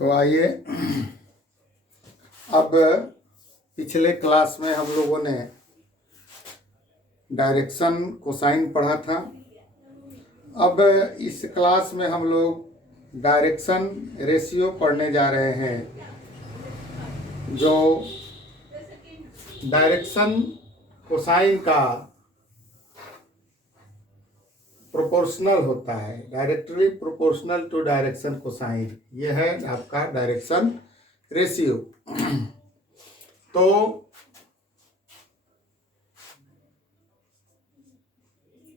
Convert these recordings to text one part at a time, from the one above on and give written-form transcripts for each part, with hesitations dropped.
तो आइए, अब पिछले क्लास में हम लोगों ने डायरेक्शन कोसाइन पढ़ा था। अब इस क्लास में हम लोग डायरेक्शन रेशियो पढ़ने जा रहे हैं। जो डायरेक्शन कोसाइन का प्रोपोर्शनल होता है, directly proportional to direction cosine, यह है आपका डायरेक्शन रेशियो। तो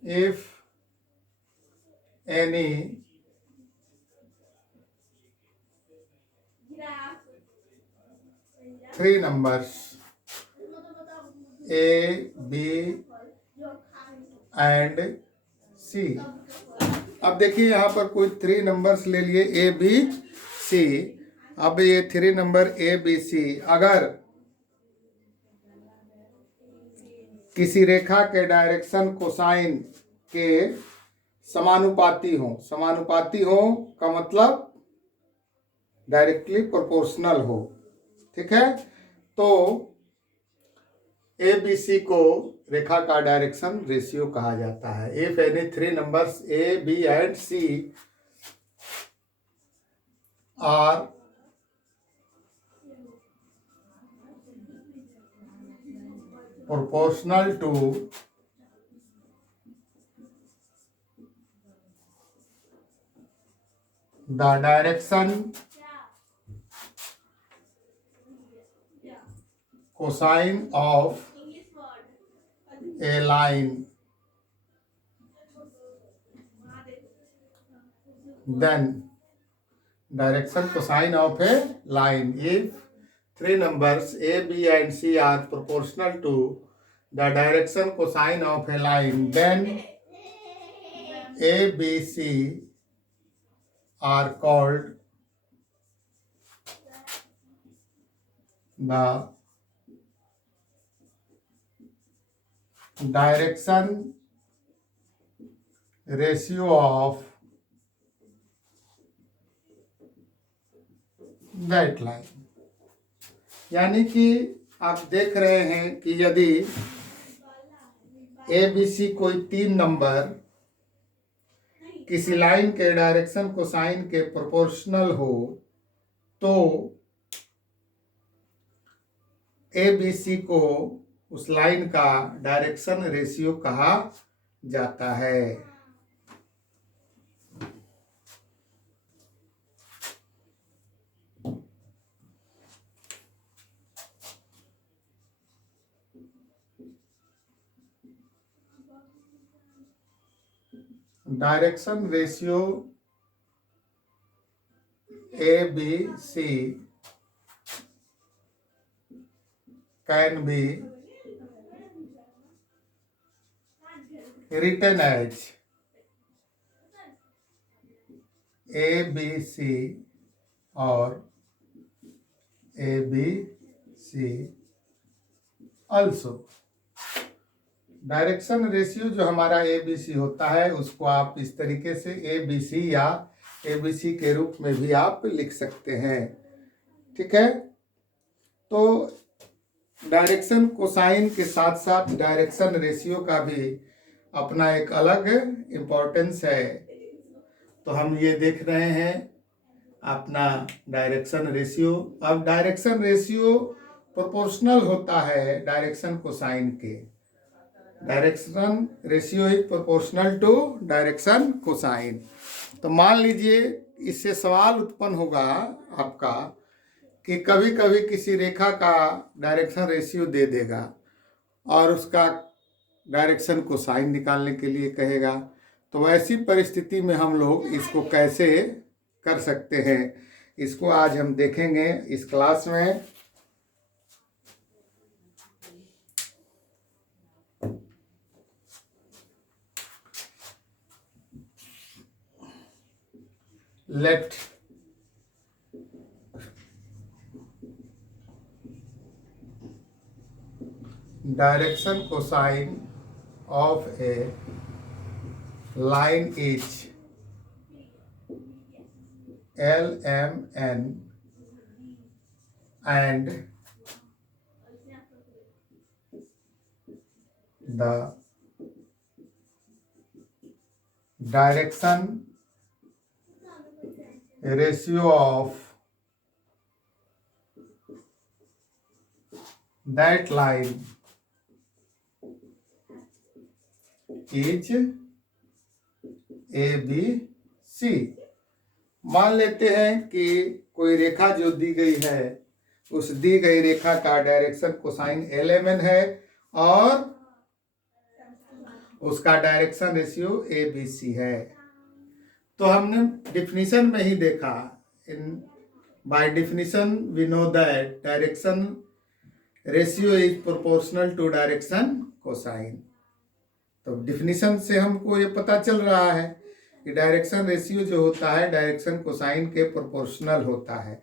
if any three numbers A, B and C, अब देखिए यहाँ पर कोई थ्री नंबर्स ले लिए ए बी सी। अब ये three number A B C अगर किसी रेखा के डायरेक्शन कोसाइन के समानुपाती हो का मतलब डायरेक्टली प्रोपोर्शनल हो, ठीक है। तो ए बी सी को रेखा का डायरेक्शन रेशियो कहा जाता है। If any three numbers A B and C are proportional to the direction cosine of a line, then direction cosine of a line, if three numbers A, B and C are proportional to the direction cosine of a line, then A, B, C are called the direction ratio of that line। यानी कि आप देख रहे हैं कि यदि ए B सी कोई तीन नंबर किसी लाइन के डायरेक्शन कोसाइन के प्रोपोर्शनल हो तो ए बी सी को उस लाइन का डायरेक्शन रेशियो कहा जाता है। Direction ratio A B C can be written as A B C और A B C also। Direction ratio जो हमारा ए बी सी होता है उसको आप इस तरीके से ए बी सी या ए बी सी के रूप में भी आप लिख सकते हैं, ठीक है। तो डायरेक्शन कोसाइन के साथ साथ डायरेक्शन रेशियो का भी अपना एक अलग इम्पोर्टेंस है। तो हम ये देख रहे हैं अपना डायरेक्शन रेशियो। अब डायरेक्शन रेशियो प्रोपोर्शनल होता है डायरेक्शन कोसाइन के। Direction ratio is proportional to direction cosine. तो मान लीजिए इससे सवाल उत्पन्न होगा आपका कि कभी कभी किसी रेखा का डायरेक्शन रेशियो दे देगा और उसका डायरेक्शन कोसाइन निकालने के लिए कहेगा। तो ऐसी परिस्थिति में हम लोग इसको कैसे कर सकते हैं, इसको आज हम देखेंगे इस क्लास में। Let direction cosine of a line is LMN and the direction ratio of that line is ABC। मान लेते हैं कि कोई रेखा जो दी गई है, उस दी गई रेखा का डायरेक्शन कोसाइन LMN है और उसका डायरेक्शन रेशियो ABC है। तो हमने डिफिनीशन में ही देखा, in by definition we know that direction ratio is proportional to direction cosine. तो डिफिनीशन से हमको ये पता चल रहा है कि डायरेक्शन रेशियो जो होता है डायरेक्शन कोसाइन के प्रोपोर्शनल होता है।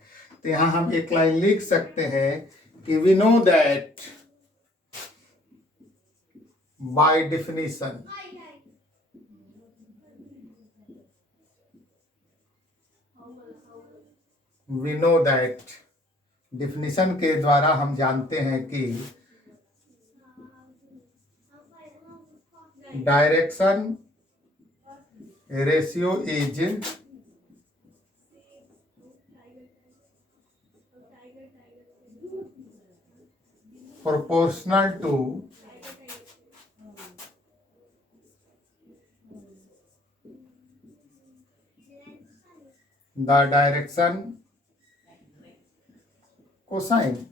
तो यहाँ हम एक लाइन लिख सकते हैं कि we know that by definition we know that, definition के द्वारा हम जानते हैं कि direction ratio is proportional to the direction cosine.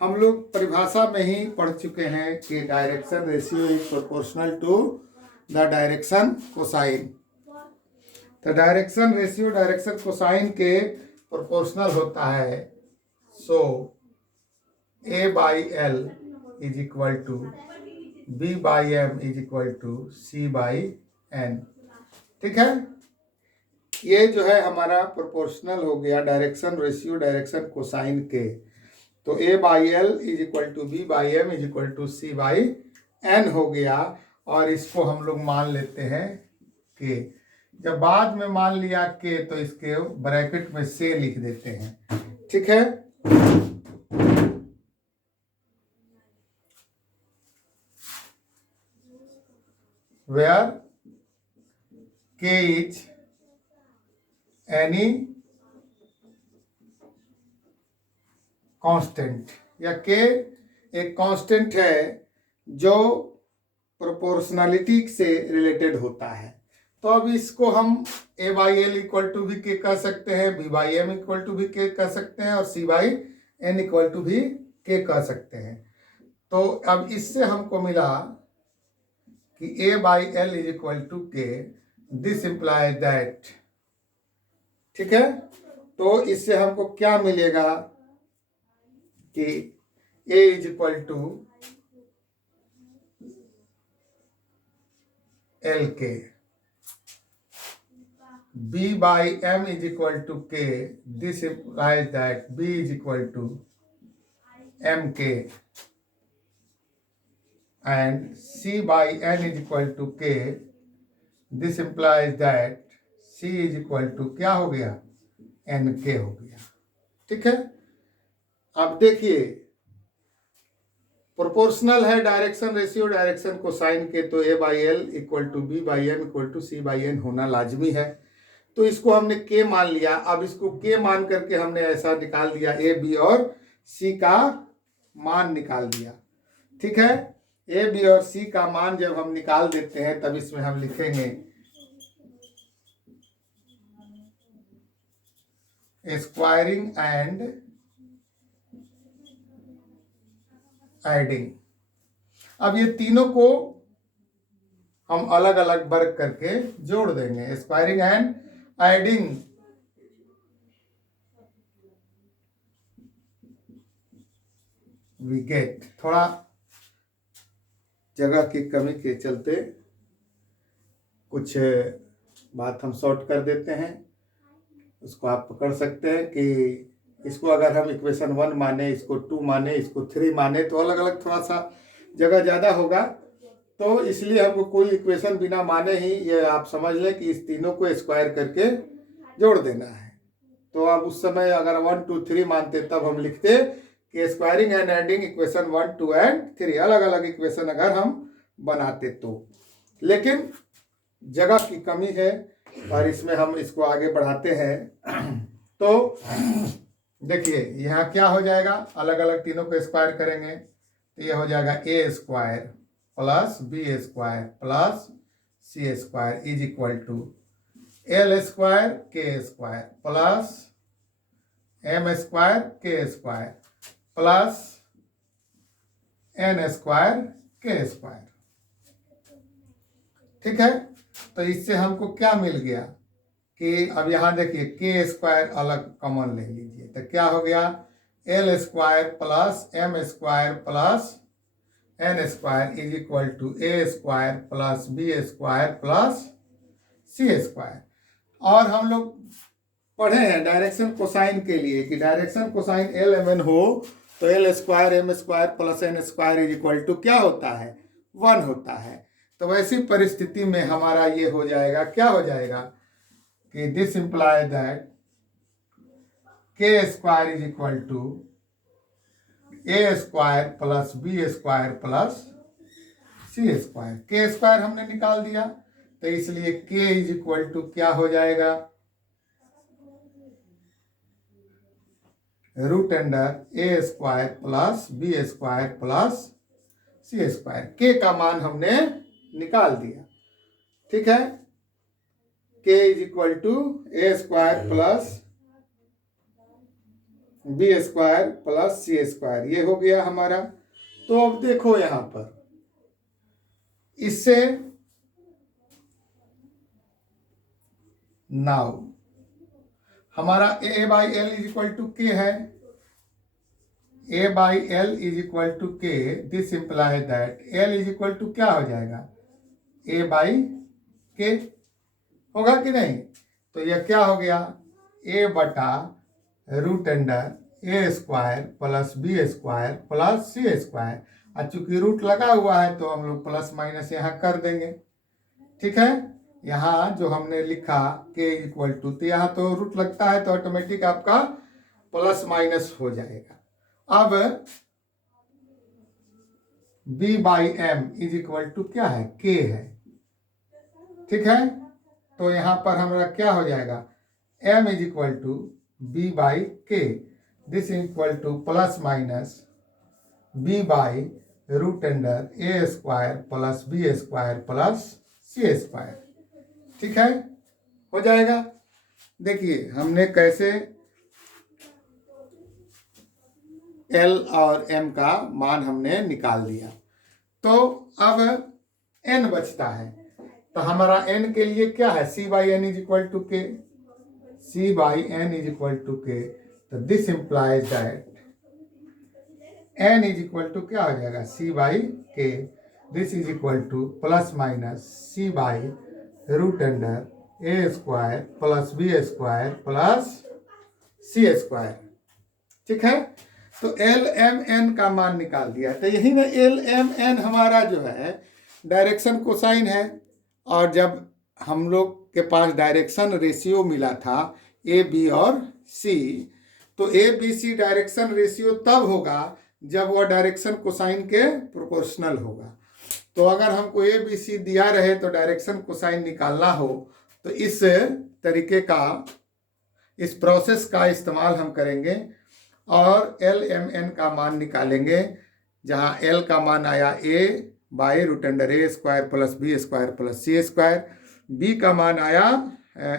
हम लोग परिभाषा में ही पढ़ चुके हैं कि direction ratio is proportional to the direction cosine. तो डायरेक्शन रेशियो डायरेक्शन कोसाइन के प्रोपोर्शनल होता है। So A/L is equal to B/M is equal to C/N। ठीक है, ये जो है हमारा प्रोपोर्शनल हो गया डायरेक्शन रेशियो डायरेक्शन कोसाइन के। तो A/L is equal to B/M is equal to C/N हो गया। और इसको हम लोग मान लेते हैं कि जब बाद में मान लिया कि तो इसके ब्रैकेट में से लिख देते हैं। ठीक है, where K is any constant, या K एक कांस्टेंट है जो प्रोपोर्शनलिटी से रिलेटेड होता है। तो अब इसको हम A/L इक्वल टू भी K कह सकते हैं, B/M इक्वल टू भी K कह सकते हैं और C/N इक्वल टू भी K कह सकते हैं। तो अब इससे हमको मिला कि A/L is equal to K, this implies that. ठीक है, तो इससे हमको क्या मिलेगा कि A is equal to LK, B/M is equal to K, this implies that B is equal to MK, and C/N is equal to K, this implies that C is equal to क्या हो गया, NK हो गया। ठीक है, अब देखिए proportional है डायरेक्शन रेशियो डायरेक्शन कोसाइन के, तो A/L equal to B/M equal to C/N होना लाजमी है। तो इसको हमने K मान लिया। अब इसको K मान करके हमने ऐसा निकाल दिया, A, B और C का मान निकाल दिया। ठीक है, A, B और C का मान जब हम निकाल देते हैं तब इसमें हम लिखेंगे स्क्वायरिंग एंड एडिंग। अब ये तीनों को हम अलग अलग वर्ग करके जोड़ देंगे, squaring and adding. We get, थोड़ा जगह की कमी के चलते कुछ बात हम शॉर्ट कर देते हैं, उसको आप पकड़ सकते हैं कि इसको अगर हम इक्वेशन 1 माने, इसको 2 माने, इसको 3 माने तो अलग अलग थोड़ा सा जगह ज़्यादा होगा। तो इसलिए हमको कोई इक्वेशन बिना माने ही ये आप समझ लें कि इस तीनों को स्क्वायर करके जोड़ देना है। तो अब उस समय अगर 1 2 3 मानते तब हम लिखते कि squaring and adding equation 1 2 and 3 अलग अलग इक्वेशन अगर हम बनाते तो, लेकिन जगह की कमी है और इसमें हम इसको आगे बढ़ाते हैं। तो देखिए यहाँ क्या हो जाएगा, अलग अलग तीनों को स्क्वायर करेंगे तो ये हो जाएगा a square plus B square plus C square is equal to l square के स्क्वायर प्लस एम स्क्वायर के स्क्वायर प्लस एन स्क्वायर के स्क्वायर। ठीक है, तो इससे हमको क्या मिल गया कि अब यहाँ देखिए के स्क्वायर अलग कॉमन ले लीजिए तो क्या हो गया, L square plus M square plus N square is equal to A square plus B square plus C square. और हम लोग पढ़े हैं डायरेक्शन कोसाइन के लिए कि direction cosine L M N हो तो L square M square plus N square is equal to क्या होता है, 1 होता है। तो वैसी परिस्थिति में हमारा ये हो जाएगा, क्या हो जाएगा कि this imply that K square is equal to A square plus B square plus C square. के स्क्वायर हमने निकाल दिया तो इसलिए के इज इक्वल टू क्या हो जाएगा, रूट अंडर ए square plus B square plus सी स्क्वायर। के का मान हमने निकाल दिया। ठीक है, k is equal to A square plus B square plus C square, ये हो गया हमारा। तो अब देखो यहां पर इससे नाउ हमारा a by l is equal to k है, a by l is equal to k, this imply that l is equal to क्या हो जाएगा, ए बाई के होगा कि नहीं। तो यह क्या हो गया, ए बटा रूट अंडर ए square plus B square plus सी स्क्वायर। और चूंकि रूट लगा हुआ है तो हम लोग प्लस माइनस यहाँ कर देंगे। ठीक है, यहाँ जो हमने लिखा के इक्वल टू, तो यहाँ तो रूट लगता है तो ऑटोमेटिक आपका प्लस माइनस हो जाएगा। अब b by M is equal to क्या है, के है। ठीक है, तो यहाँ पर हमारा क्या हो जाएगा, m is equal to b by के, this equal to plus minus b by root under A square plus B square plus C square. ठीक है, हो जाएगा। देखिए हमने कैसे L और M का मान हमने निकाल दिया। तो अब N बचता है, तो हमारा N के लिए क्या है, C by N is equal to K, C by N is equal to K. तो this implies that N is equal to क्या हो जाएगा, C बाई के, this is equal to plus minus C by root under A square plus B square plus C square. ठीक है, तो L M N का मान निकाल दिया। तो यही ना एल एम एन हमारा जो है डायरेक्शन कोसाइन है। और जब हम लोग के पास डायरेक्शन रेशियो मिला था ए बी और सी, तो A B C direction ratio तब होगा जब वह डायरेक्शन कोसाइन के प्रोपोर्शनल होगा। तो अगर हमको ए बी सी दिया रहे तो डायरेक्शन कोसाइन निकालना हो तो इस तरीके का, इस प्रोसेस का इस्तेमाल हम करेंगे और एल एम एन का मान निकालेंगे। जहां एल का मान आया a by root under A square plus B square plus C square, b का मान आया,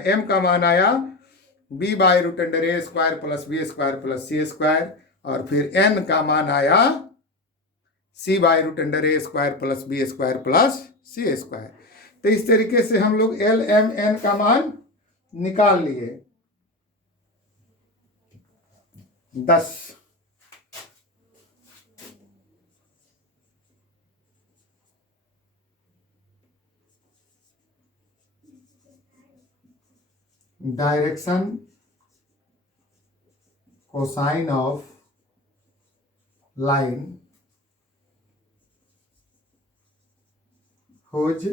एम का मान आया b by root under A square plus B square plus C square, और फिर एन का मान आया c by root under A square plus B square plus C square. तो इस तरीके से हम लोग एल एम एन का मान निकाल लिए। 10 direction cosine of line whose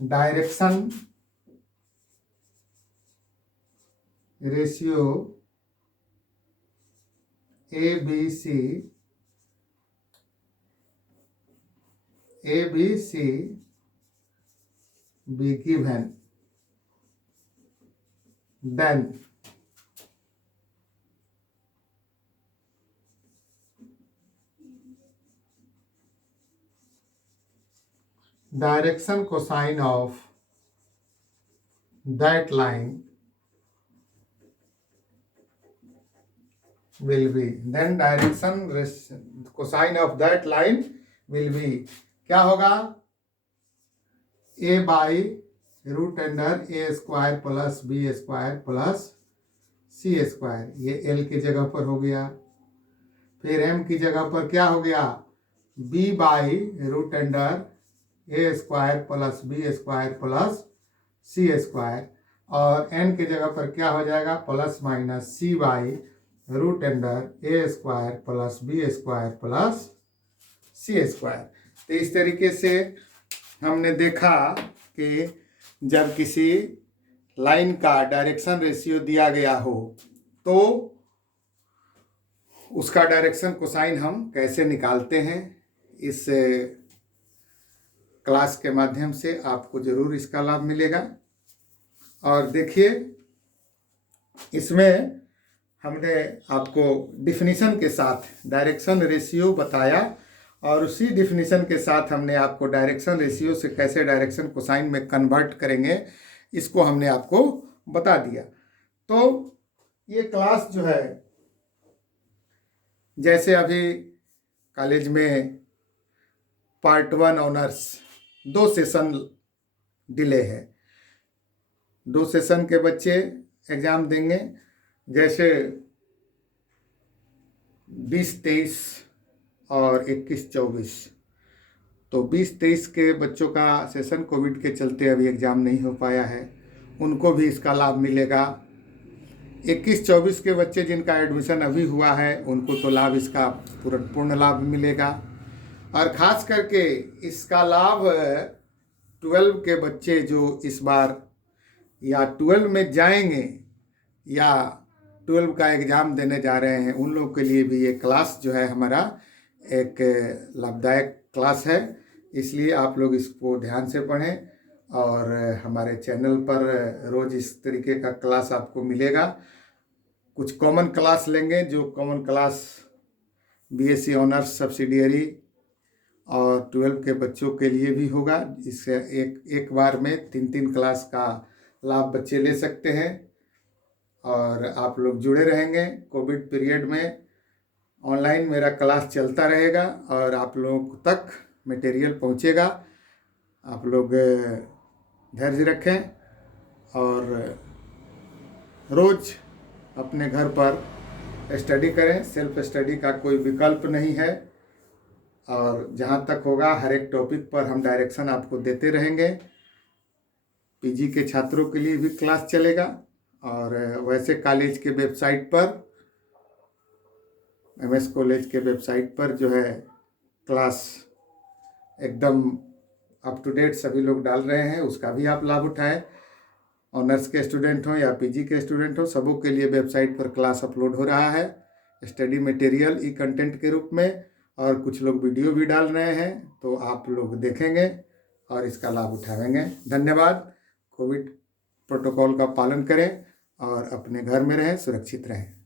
direction ratio ABC be given, then direction cosine of that line will be, then direction cosine of that line will be, क्या होगा, a by root under A square plus B square plus C square, ये L की जगह पर हो गया। फिर M की जगह पर क्या हो गया, B by root under A square plus B square plus C square, और एन की जगह पर क्या हो जाएगा, plus minus C by root under A square plus B square plus C square. तो इस तरीके से हमने देखा कि जब किसी लाइन का डायरेक्शन रेशियो दिया गया हो तो उसका डायरेक्शन कोसाइन हम कैसे निकालते हैं। इस क्लास के माध्यम से आपको ज़रूर इसका लाभ मिलेगा। और देखिए, इसमें हमने आपको डिफिनीशन के साथ डायरेक्शन रेशियो बताया, और उसी डिफिनीशन के साथ हमने आपको डायरेक्शन रेशियो से कैसे डायरेक्शन कोसाइन में कन्वर्ट करेंगे इसको हमने आपको बता दिया। तो ये क्लास जो है, जैसे अभी कॉलेज में पार्ट 1 ऑनर्स 2 सेशन डिले है, 2 सेशन के बच्चे एग्ज़ाम देंगे, जैसे 20-23 और 21-24। तो 20-23 के बच्चों का सेशन कोविड के चलते अभी एग्ज़ाम नहीं हो पाया है, उनको भी इसका लाभ मिलेगा। 21-24 के बच्चे जिनका एडमिशन अभी हुआ है उनको तो लाभ इसका पूर्ण लाभ मिलेगा। और ख़ास करके इसका लाभ 12 के बच्चे जो इस बार या 12 में जाएंगे या 12 का एग्ज़ाम देने जा रहे हैं, उन लोगों के लिए भी ये क्लास जो है हमारा एक लाभदायक क्लास है। इसलिए आप लोग इसको ध्यान से पढ़ें, और हमारे चैनल पर रोज़ इस तरीके का क्लास आपको मिलेगा। कुछ कॉमन क्लास लेंगे, जो common class BSc honours subsidiary और 12 के बच्चों के लिए भी होगा। इससे एक बार में 3 क्लास का लाभ बच्चे ले सकते हैं, और आप लोग जुड़े रहेंगे। कोविड पीरियड में ऑनलाइन मेरा क्लास चलता रहेगा और आप लोगों तक मटेरियल पहुंचेगा। आप लोग धैर्य रखें और रोज़ अपने घर पर स्टडी करें। सेल्फ स्टडी का कोई विकल्प नहीं है, और जहां तक होगा हर एक टॉपिक पर हम डायरेक्शन आपको देते रहेंगे। पीजी के छात्रों के लिए भी क्लास चलेगा, और वैसे कॉलेज के वेबसाइट पर, एमएस कॉलेज के वेबसाइट पर जो है क्लास एकदम अप टू डेट सभी लोग डाल रहे हैं, उसका भी आप लाभ उठाएं। ऑनर्स के स्टूडेंट हो या पीजी के स्टूडेंट हो, सबों के लिए वेबसाइट पर क्लास अपलोड हो रहा है स्टडी मटेरियल ई कंटेंट के रूप में, और कुछ लोग वीडियो भी डाल रहे हैं, तो आप लोग देखेंगे और इसका लाभ उठाएंगे। धन्यवाद। कोविड प्रोटोकॉल का पालन करें और अपने घर में रहें, सुरक्षित रहें।